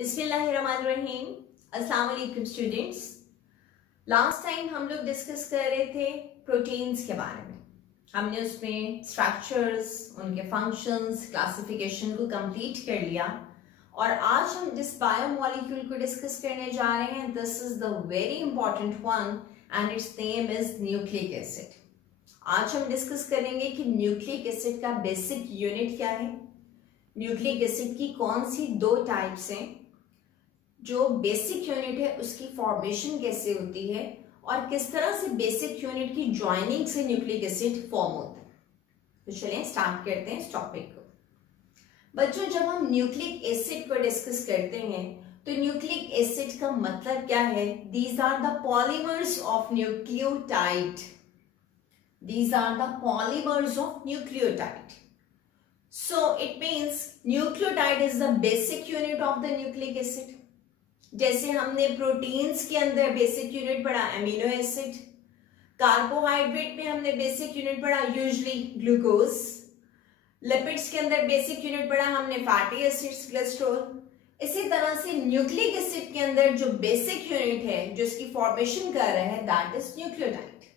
बिस्मिल्लाहिर्रहमानिर्रहीम। अस्सलाम वालेकुम स्टूडेंट्स। लास्ट टाइम हम लोग डिस्कस कर रहे थे प्रोटीन्स के बारे में। हमने उसमें स्ट्रक्चर्स, उनके फंक्शंस, क्लासिफिकेशन को कंप्लीट कर लिया और आज हम जिस बायोमॉलिक्यूल को डिस्कस करने जा रहे हैं, this is the very important one and it's name is nucleic acid. आज हम डिस्कस करेंगे कि न्यूक्लिक एसिड का बेसिक यूनिट क्या है, न्यूक्लिक एसिड की कौन सी दो टाइप्स हैं, जो बेसिक यूनिट है उसकी फॉर्मेशन कैसे होती है और किस तरह से बेसिक यूनिट की ज्वाइनिंग से न्यूक्लिक एसिड फॉर्म होता है। तो चलें स्टार्ट करते हैं इस टॉपिक को। बच्चों, जब हम न्यूक्लिक एसिड को डिस्कस करते हैं तो न्यूक्लिक एसिड का मतलब क्या है? These are the polymers of nucleotide. These are the polymers of nucleotide. So it means nucleotide is the basic unit of the nucleic acid. जैसे हमने प्रोटीन्स के अंदर बेसिक यूनिट पढ़ा एमिनो एसिड, कार्बोहाइड्रेट में हमने बेसिक यूनिट पढ़ा usually glucose, lipids के अंदर बेसिक यूनिट पढ़ा हमने फैटी एसिड्स, कोलेस्ट्रॉल। इसी तरह से न्यूक्लिक एसिड के अंदर जो बेसिक यूनिट है जो इसकी फॉर्मेशन कर रहा है, दैट इज न्यूक्लियोटाइड।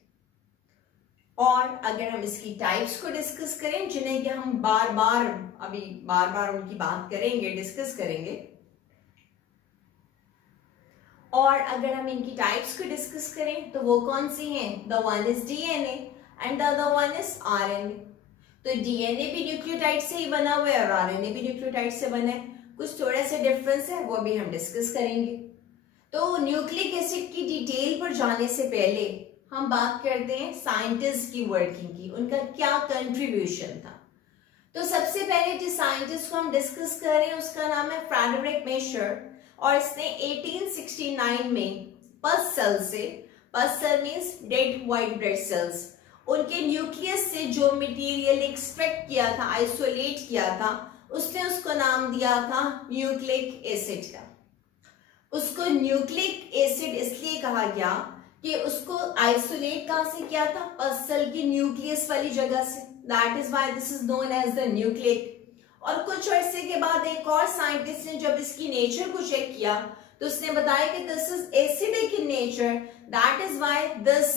और अगर हम इसकी टाइप्स को डिस्कस करें, जिन्हें कि हम बार बार उनकी बात करेंगे, डिस्कस करेंगे, और अगर हम इनकी टाइप्स को डिस्कस करें तो वो कौन सी हैं? The one is DNA and the other one is RNA. तो डीएनए भी न्यूक्लियोटाइड से ही बना हुआ है और आरएनए भी न्यूक्लियोटाइड से बना है। कुछ थोड़ा सा डिफरेंस है, वो भी हम डिस्कस करेंगे। तो न्यूक्लिक एसिड की डिटेल पर जाने से पहले हम बात करते हैं साइंटिस्ट की वर्किंग की, उनका क्या कंट्रीब्यूशन था। तो सबसे पहले जिस साइंटिस्ट को हम डिस्कस कर रहे हैं उसका नाम है फ्रेडरिक मेशर, और इसने 1869 में पस सेल से, pus cell means dead white blood cells, उनके न्यूक्लियस से जो मटेरियल एक्सट्रैक्ट किया था, आइसोलेट किया था, उसने उसको नाम दिया था न्यूक्लिक एसिड का। उसको न्यूक्लिक एसिड इसलिए कहा गया कि उसको आइसोलेट कहां से किया था? पस सेल की न्यूक्लियस वाली जगह से। That is why this is known as the nucleic. और कुछ अरसे के बाद एक और साइंटिस्ट ने जब इसकी नेचर को चेक किया तो उसने बताया कि this is acidic in nature, that is why this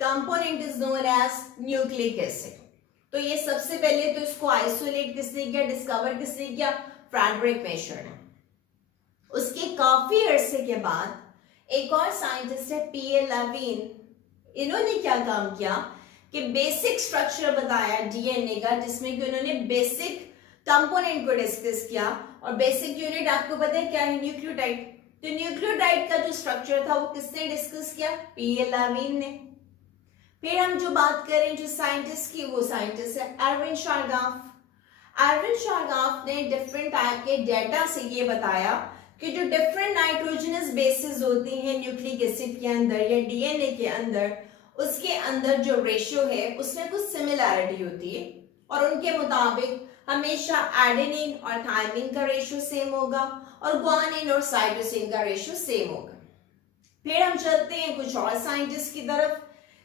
component is known as nucleic acid. तो ये सबसे पहले तो इसको आइसोलेट किसने किया, डिस्कवर किसने किया? फ्रेडरिक मेशर ने। उसके काफी अरसे के बाद एक और साइंटिस्ट है पीए लेविन। इन्होंने क्या काम किया कि बेसिक स्ट्रक्चर बताया डीएनए का, जिसमें कि उन्होंने बेसिक कंपोनेंट को डिस्कस किया। और बेसिक यूनिट आपको पता है क्या है? न्यूक्लियोटाइड। तो न्यूक्लियोटाइड का जो स्ट्रक्चर था वो किसने डिस्कस किया? पीए लेविन ने। फिर हम जो बात करें जो साइंटिस्ट की, वो साइंटिस्ट है एरविन शारगाफ। एरविन शारगाफ ने डिफरेंट टाइप के डेटा से ये बताया कि जो डिफरेंट नाइट्रोजनस बेसिस होती हैं न्यूक्लिक एसिड के अंदर या डीएनए के अंदर, उसके अंदर जो रेशियो है उसमें कुछ सिमिलैरिटी होती है, और उनके मुताबिक हमेशा एडेनिन और थायमिन का रेशियो सेम होगा और ग्वानिन और साइटोसिन का रेशियो सेम होगा। फिर हम चलते हैं कुछ और साइंटिस्ट की तरफ,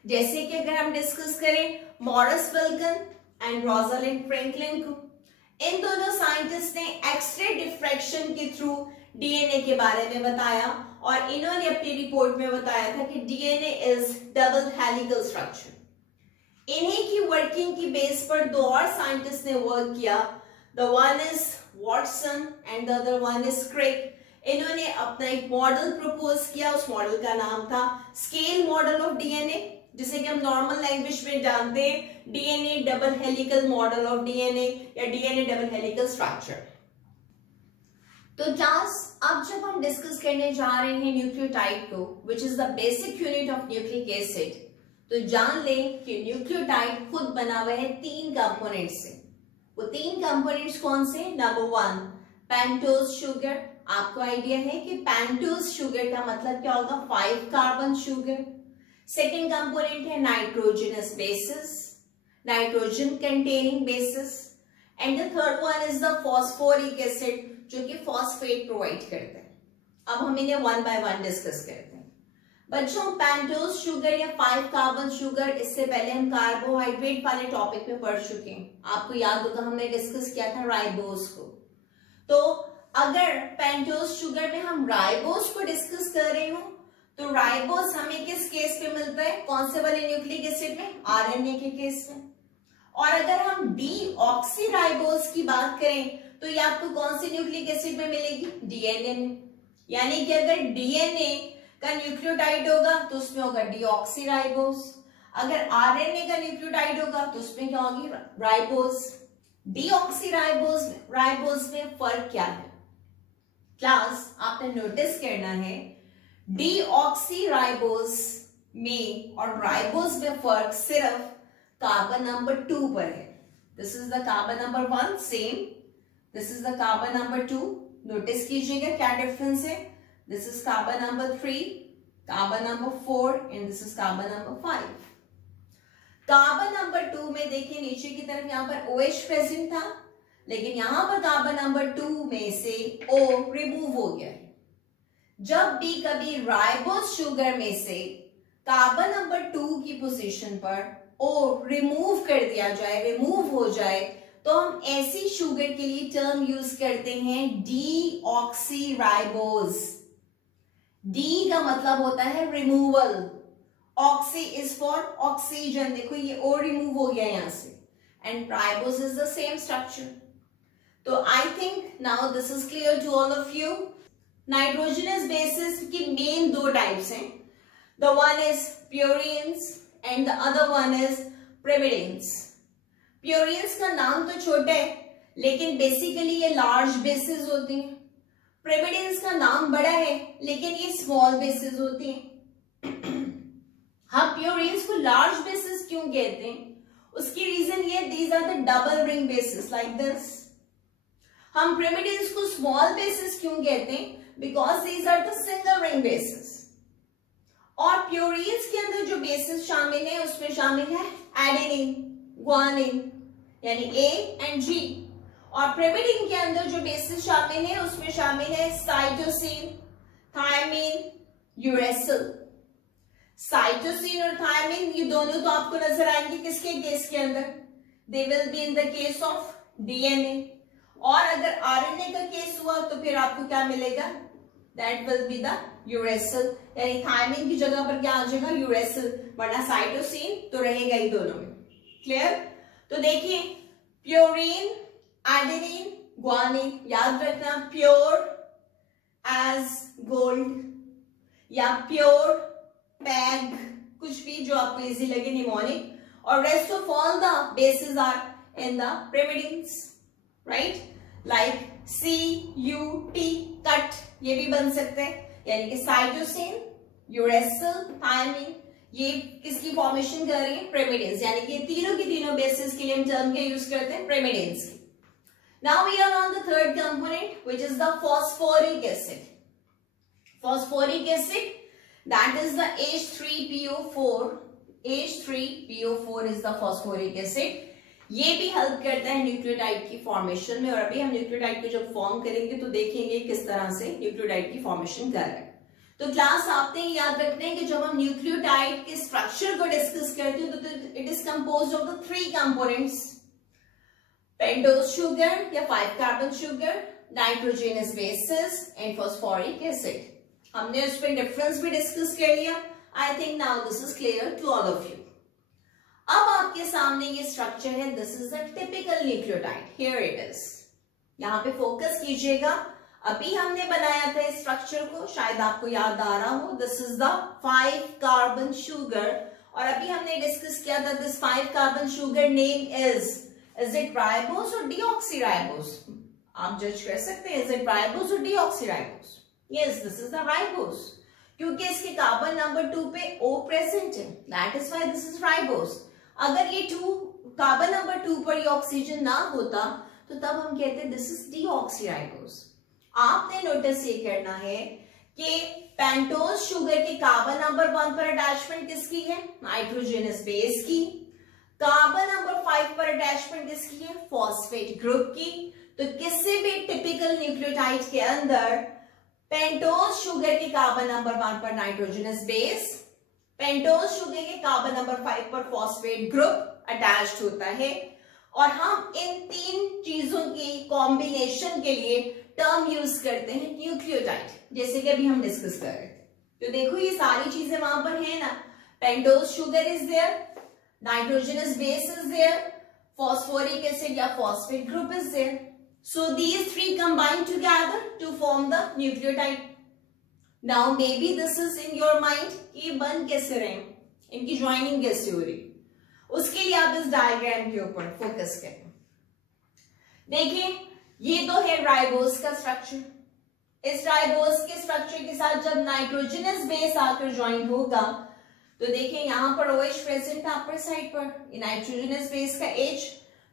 जैसे कि अगर हम डिस्कस करें मॉरिस विल्कन एंड रोजालिंड फ्रैंकलिन को। इन दोनों साइंटिस्ट ने एक्सरे डिफ्रैक्शन के थ्रू डीएनए के बारे में बताया, और इन्होंने अपनी रिपोर्ट में बताया था कि DNA is double helical structure. इन्हीं की वर्किंग की बेस पर दो और साइंटिस्ट ने वर्क किया। The one is Watson and the other one is Crick. इन्होंने अपना एक मॉडल प्रपोज किया, उस मॉडल का नाम था स्केल मॉडल ऑफ डीएनए, जिसे कि हम नॉर्मल लैंग्वेज में जानते हैं DNA double helical model of DNA या डीएनए डबल हेलिकल स्ट्रक्चर। तो क्लास, अब जब हम डिस्कस करने जा रहे हैं न्यूक्लियोटाइड को, which is the basic unit of nucleic acid, तो जान लें कि न्यूक्लियोटाइड खुद बना हुआ है तीन कंपोनेंट से। वो तीन कंपोनेंट्स कौन से? Number one, pentose sugar. आपको आइडिया है कि पेंटोज शुगर का मतलब क्या होगा? 5 कार्बन शुगर। सेकेंड कंपोनेंट है nitrogenous bases, nitrogen containing basis, and the third one is the phosphoric acid, जो कि फॉस्फेट प्रोवाइड करते हैं। अब हम इन्हें वन बाय वन डिस्कस करते हैं। बच्चों, पेंटोज शुगर या 5 कार्बन शुगर, इससे पहले हम कार्बोहाइड्रेट वाले टॉपिक में पढ़ चुके हैं। आपको याद होगा हमने डिस्कस किया था राइबोज को। तो अगर पेंटोज शुगर में हम राइबोज को डिस्कस कर रहे हो तो राइबोज हमें किस केस पे मिलता है, कौन से वाले न्यूक्लिक एसिड में, आरएनए के केस में। और अगर हम डीऑक्सीराइबोज की बात करें तो ये आपको कौन सी न्यूक्लिक एसिड में मिलेगी, डीएनए में। यानी कि अगर डीएनए का न्यूक्लियोटाइड होगा तो उसमें होगा डीऑक्सीराइबोज, अगर आरएनए का न्यूक्लियोटाइड होगा तो उसमें क्या होगी, राइबोज। डीऑक्सीराइबोज में फर्क क्या है क्लास, आपने नोटिस करना है डीऑक्सीराइबोज में और राइबोज में फर्क सिर्फ कार्बन नंबर 2 पर है। This is the carbon number 1 same, this is the carbon number 2, notice कीजिएगा क्या डिफरेंस है। This is carbon number 3, carbon number 4 and this is carbon number 5। Carbon number 2 में देखिए नीचे की तरफ यहाँ पर OH प्रेजेंट था, लेकिन यहां पर कार्बन नंबर 2 में से O रिमूव हो गया है। जब भी कभी राइबोज शुगर में से कार्बन नंबर 2 की पोजीशन पर O रिमूव कर दिया जाए, रिमूव हो जाए, तो हम ऐसी शुगर के लिए टर्म यूज करते हैं डीऑक्सीराइबोज। डी का मतलब होता है removal, oxy is for oxygen, देखो ये O रिमूव हो गया यहां से, and ribose is the same structure. तो I think now this is clear to all of you. Nitrogenous bases की मेन 2 टाइप्स हैं, the one is purines and the other one is pyrimidines. Purines का नाम तो छोटा है लेकिन basically ये लार्ज बेसिस होती हैं। प्रिमिडिन्स का नाम बड़ा है लेकिन ये स्मॉल बेसिस होती हैं। हम प्योरीन्स को लार्ज बेसिस क्यों कहते हैं, उसकी रीजन ये, these are the double ring bases like this. हम प्रिमिडिन्स को स्मॉल बेसिस क्यों कहते हैं, because these are the single ring bases. और प्योरीन्स के अंदर जो बेसिस शामिल है उसमें शामिल है एडेनिन, ग्वानिन यानी A एंड G। और प्रिमिडिन के अंदर जो बेसिस शामिल है उसमें शामिल है साइटोसिन, थायमिन, यूरेसिल। साइटोसिन और थायमिन ये दोनों तो आपको नजर आएंगे किसके केस के अंदर, they will be in the case of DNA. और अगर आरएनए का केस हुआ तो फिर आपको क्या मिलेगा, that will be the uracil, यानी थायमिन की जगह पर क्या आ जाएगा, यूरेसिल, वरना साइटोसिन तो रहेगा ही दोनों में। क्लियर। तो देखिए प्योरीन, एडेनिन, ग्वानिन, याद रखना प्योर एज गोल्ड या प्योर पैग, कुछ भी जो आपको इजी लगे, निमोनिक, और rest of all the bases are in the pyrimidines, right, like CUT, cut, ये भी बन सकते हैं, यानी कि साइटोसिन, यूरेसिल, थायमिन, ये किसकी फॉर्मेशन कर रही है, प्रिमिडिन्स, यानी कि तीनों की तीनों बेसिस के लिए हम टर्म के यूज करते हैं pyrimidines. Now we are on the third component which is the phosphoric acid. Phosphoric acid that is the H3PO4. H3PO4 is the phosphoric acid. ये भी हेल्प करता है न्यूक्लियोटाइड की फॉर्मेशन में, और अभी हम न्यूक्लियोटाइड को जब फॉर्म करेंगे तो देखेंगे किस तरह से न्यूक्लियोटाइड की फॉर्मेशन कर रहा है। तो क्लास आपने याद रखना है कि जब हम न्यूक्लियोटाइड के स्ट्रक्चर को डिस्कस करते हैं तो it is composed of the 3 components, pentose sugar या 5 carbon sugar, nitrogenous bases and phosphoric acid. हमने उस पर डिफरेंस भी डिस्कस कर लिया। I think now this is clear to all of you. अब आपके सामने ये स्ट्रक्चर है, this is a typical nucleotide, here it is. यहाँ पे फोकस कीजिएगा, अभी हमने बनाया था इस स्ट्रक्चर को, शायद आपको याद आ रहा हो, this is the 5 carbon sugar, और अभी हमने डिस्कस किया था this 5 carbon sugar name is it ribose और डीऑक्सीराइबोज? आप जज कर सकते हैं, इज इट राइबोज और deoxyribose? Yes, this is the ribose, क्योंकि इसके कार्बन नंबर 2 पे O प्रेजेंट है, that is why this is ribose। अगर ये 2 कार्बन नंबर 2 पर ये ऑक्सीजन ना होता तो तब हम कहते हैं दिस इज डीऑक्सीराइबोज। आपने नोटिस ये करना है कि पेंटोज शुगर के कार्बन नंबर 1 पर अटैचमेंट किसकी है, नाइट्रोजनस बेस की। कार्बन नंबर 5 पर अटैचमेंट किसकी है, फॉस्फेट ग्रुप की। तो किसी भी टिपिकल न्यूक्लियोटाइड के अंदर पेंटोज शुगर के कार्बन नंबर 1 पर नाइट्रोजनस बेस, पेंटोज शुगर के कार्बन नंबर 5 पर फॉस्फेट ग्रुप अटैच्ड होता है, और हम इन 3 चीजों की कॉम्बिनेशन के लिए टर्म यूज करते हैं न्यूक्लियोटाइड, जैसे कि अभी हम डिस्कस कर रहे थे। तो देखो ये सारी चीजें वहां पर है ना, pentose sugar is there, nitrogenous base is there, phosphoric acid या phosphate group is there. So these three combine together to form the nucleotide. Now maybe this is in your mind कि ये बन कैसे रहे, इनकी ज्वाइनिंग कैसे हो रही, उसके लिए आप इस डायग्राम के ऊपर फोकस करें. देखिए ये तो है राइबोज का स्ट्रक्चर. इस राइबोज के स्ट्रक्चर के साथ जब नाइट्रोजनस बेस आकर ज्वाइन होगा तो देखिए यहाँ पर OH प्रेजेंट है अपर साइड पर, नाइट्रोजनस बेस का H,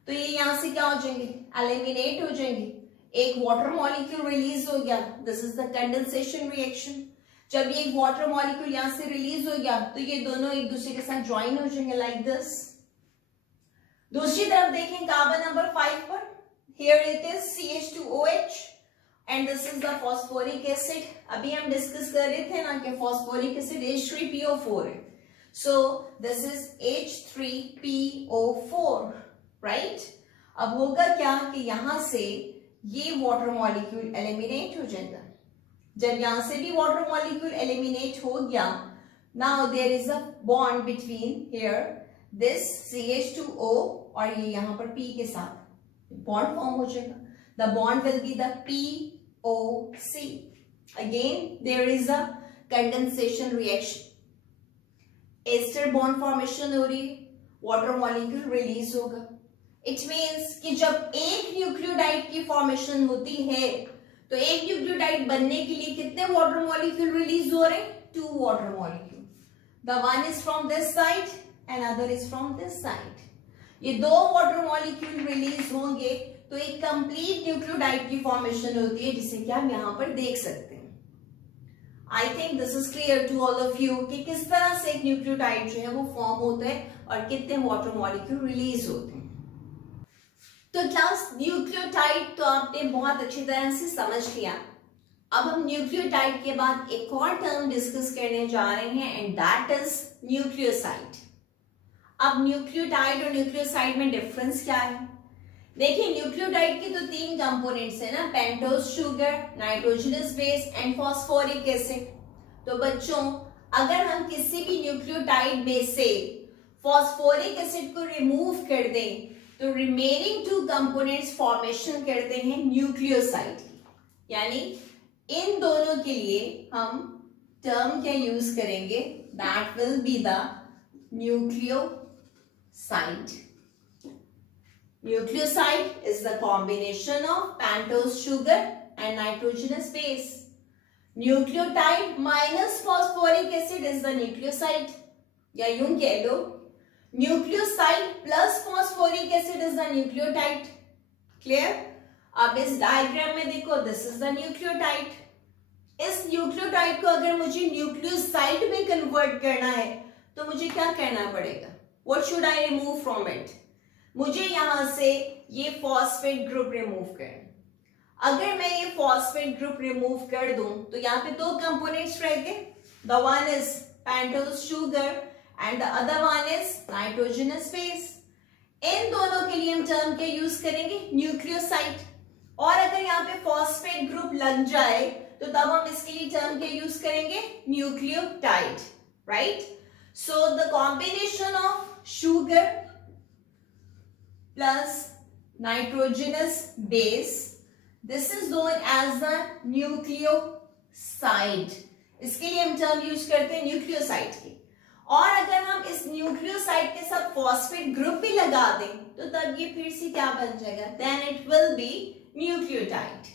तो ये यहां से क्या हो जाएंगे, एलिमिनेट हो जाएंगे. एक वाटर मॉलिक्यूल रिलीज हो गया, this is the condensation reaction. जब ये वाटर मॉलिक्यूल यहां से रिलीज हो गया तो ये दोनों एक दूसरे के साथ ज्वाइन हो जाएंगे लाइक दिस. दूसरी तरफ देखें कार्बन नंबर 5 पर, here it is CH2OH and this is the phosphoric acid. अभी हम डिस्कस कर रहे थे ना कि फॉस्फोरिक एसिड H3PO4 है, so this is H3PO4, right. अब होगा क्या कि यहां से ये वाटर मॉलिक्यूल एलिमिनेट हो जाएगा. जब यहां से भी वाटर मॉलिक्यूल एलिमिनेट हो गया, now there is a bond between here this CH2O और ये यहां पर P के साथ बॉन्ड फॉर्म हो जाएगा. The bond will be the POC. Again there is a condensation reaction, ester bond formation हो रही है, वाटर मॉलिक्यूल रिलीज होगा. इट मीन्स कि जब एक न्यूक्लियोटाइड की फॉर्मेशन होती है तो एक न्यूक्लियोटाइड बनने के लिए कितने वाटर मॉलिक्यूल रिलीज हो रहे हैं, 2 water molecule. The one is from this side and other is from this side. ये 2 वाटर मॉलिक्यूल रिलीज होंगे तो एक कंप्लीट न्यूक्लियोटाइड की फॉर्मेशन होती है, जिसे कि हम यहां पर देख सकते हैं. I think this is clear to all of you कि किस तरह से एक न्यूक्लियोटाइड जो है वो फॉर्म होता है और कितने वाटर मॉलिक्यूल रिलीज होते हैं. तो क्लास न्यूक्लियोटाइड तो आपने बहुत अच्छी तरह से समझ लिया. अब हम न्यूक्लियोटाइड के बाद एक और टर्म डिस्कस करने जा रहे हैं एंड दैट इज न्यूक्लियोसाइड. अब न्यूक्लियोटाइड और न्यूक्लियोसाइड में डिफरेंस क्या है? देखिए न्यूक्लियोटाइड की तो 3 कंपोनेंट्स है ना, pentose sugar, nitrogenous base and phosphoric acid. तो बच्चों अगर हम किसी भी न्यूक्लियोटाइड में से फॉस्फोरिक एसिड को रिमूव कर दें तो रिमेनिंग 2 कंपोनेंट्स फॉर्मेशन करते हैं न्यूक्लियोसाइड की. यानी इन दोनों के लिए हम टर्म क्या यूज करेंगे, that will be the nucleoside. Nucleoside is the combination of pentose sugar and nitrogenous base. Nucleotide minus phosphoric acid is the nucleoside, या यूं कह लो nucleoside plus phosphoric acid is the nucleotide. Clear? अब इस diagram में देखो, this is the nucleotide. इस nucleotide को अगर मुझे न्यूक्लियोसाइड में कन्वर्ट करना है तो मुझे क्या करना पड़ेगा, what should I remove from it? मुझे यहां से ये फॉस्फेट ग्रुप रिमूव करना. अगर मैं ये फॉस्फेट ग्रुप रिमूव कर दूं तो यहाँ पे 2 कंपोनेंट्स रह गए, the one is pentose sugar and the other one is nitrogenous base. इन दोनों के लिए हम टर्म के यूज करेंगे न्यूक्लियोसाइड. और अगर यहाँ पे फॉस्फेट ग्रुप लग जाए तो तब हम इसके लिए टर्म के यूज करेंगे nucleotide, right. So the combination of sugar plus nitrogenous base, this is known as the nucleoside. इसके लिए हम टर्म यूज करते हैं न्यूक्लियोसाइड की. और अगर हम इस न्यूक्लियोसाइड के साथ फॉस्फेट ग्रुप भी लगा दें तो तब ये फिर से क्या बन जाएगा, then it will be nucleotide.